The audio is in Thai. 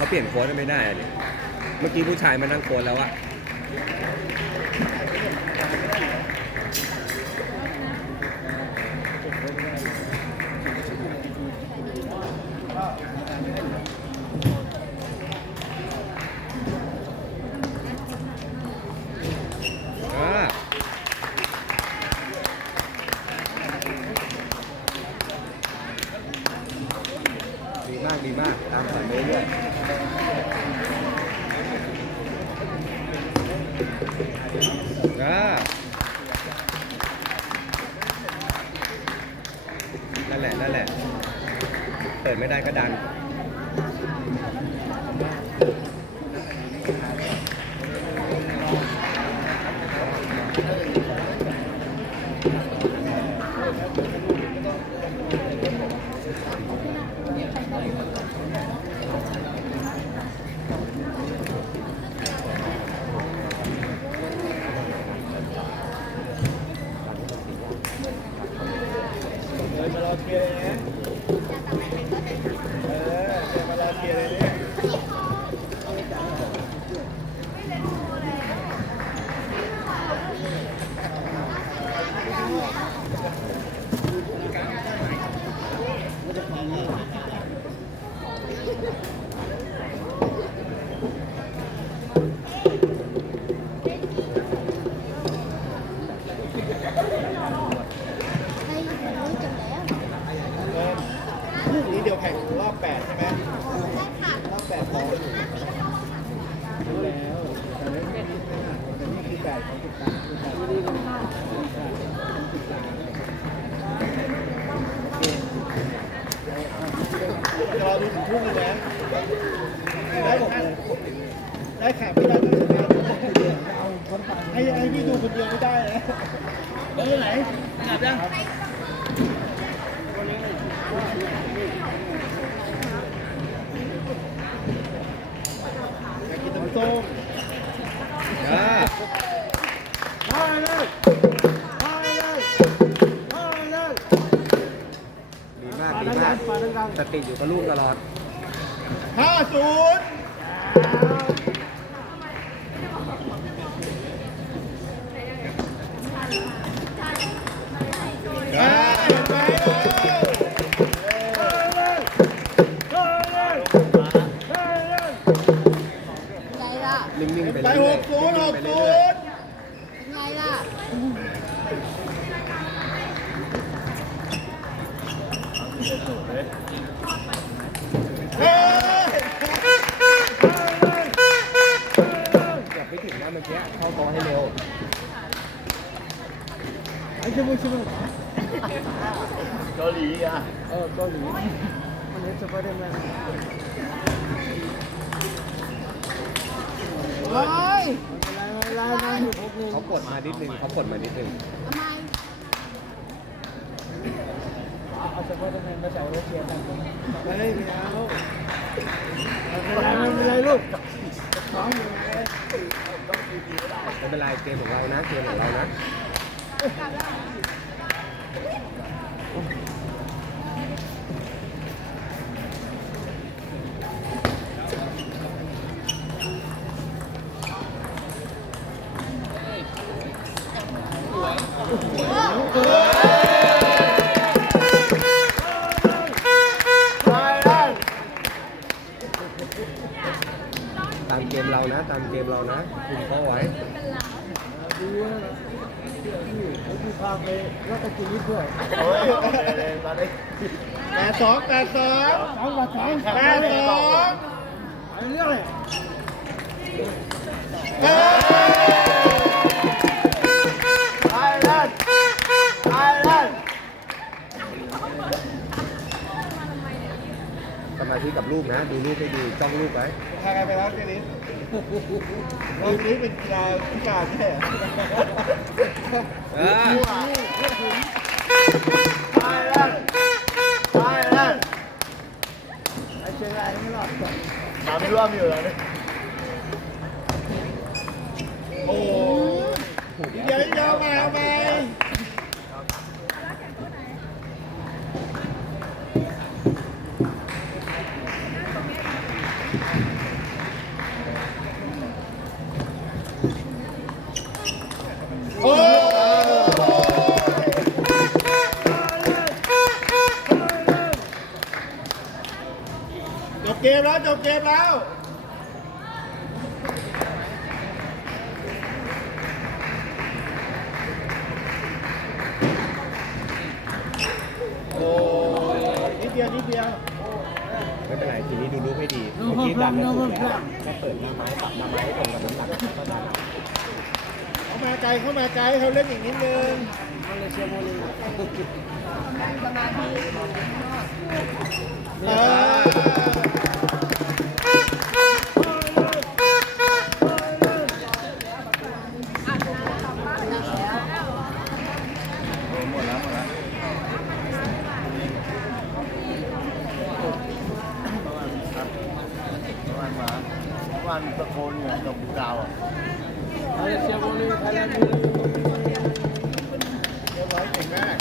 เขาเปลี่ยนโค้ดไม่ได้เลยเมื่อกี้ผู้ชายมานั่งโค้ดแล้วอะ นั่นแหละนั่นแหละ เปิดไม่ได้ก็ดันเดินมารอเคลียร์เลยนะเออเดินมารอเคลียร์เลยเนี่ย ให้รู้จนแล้ว เออ พรุ่เดียวแข่งรอบแปดใช่ไหมรอบแปดของรู้แล้วแต่ไม่ได้คิดนะแต่นี่คือแปดของสิบสามสิบสามที่นี่ก็ห้าสิบสามสิบสามจะรอดูถึงทุ่มเลยนะได้แข่งได้แข่งไม่ได้ต้องชนะให้ให้พี่ดูคนเดียวไม่ได้นะเออไหนหนับยัง อยากกินน้ำส้มอ่าพาเลยพาเลยพาเลยดีมากดีมากปาดังสติอยู่กับลูกตลอดๆห้าศูนย์ นิ่งๆไปไปเรื่หอยกศูนย์หๆกไปศูเรื่อยนย์ไงล่ะเฮ้ยๆจับไม่ถึงนะเมื่อกี้เข้าบอลให้เร็วไอ้ชิบุชิบุเกาหลีอะ เออเกาหลีมันเห็นสไปเดอร์แมน โอ้ยลายมาอยู่พวกนึงเขากดมานิดนึงเขากดมานิดนึงทำไมเอาสไปเดอร์แมนมาใส่รถเกียร์กันเฮ้ยไม่เอาไม่เป็นไรลูกน้องอยู่ไงไม่เป็นไรเกมของเรานะเกมของเรานะ ตามเกมเรานะ ตามเกมเรานะคุมเขาไว้ดูนะเขาดูพาไปรัตกินนิดด้วยโอ้ยแปดสองแปดสองสองแปดสองแปดสอง สมาธิกับลูกนะ ดูลูกให้ดีจ้องลูกไว้พากันไปแล้วเจนิสรอบนี้เป็นกีฬาพิการใช่ไหมเออไปเล่นไปเล่นไอเชียงรายไม่รอดน้ำร่วมอยู่แล้วนี่โบเกมแล้วโอ้ยนิดเดียวนิดเดียวไม่เป็นไรทีนี้ดูรูปให้ดีเมื่อกี้ดันแล้วถูกแล้วก็เปิดหน้าไม้ปรับหน้าไม้ให้ตรงกับน้ำหนักก็ได้เข้ามาไกลเข้ามาไกลเขาเล่นอีกนิดนึงเออ มาณตะโกนเนี่ยกับดาวอะเรียบร้อยเก่งมาก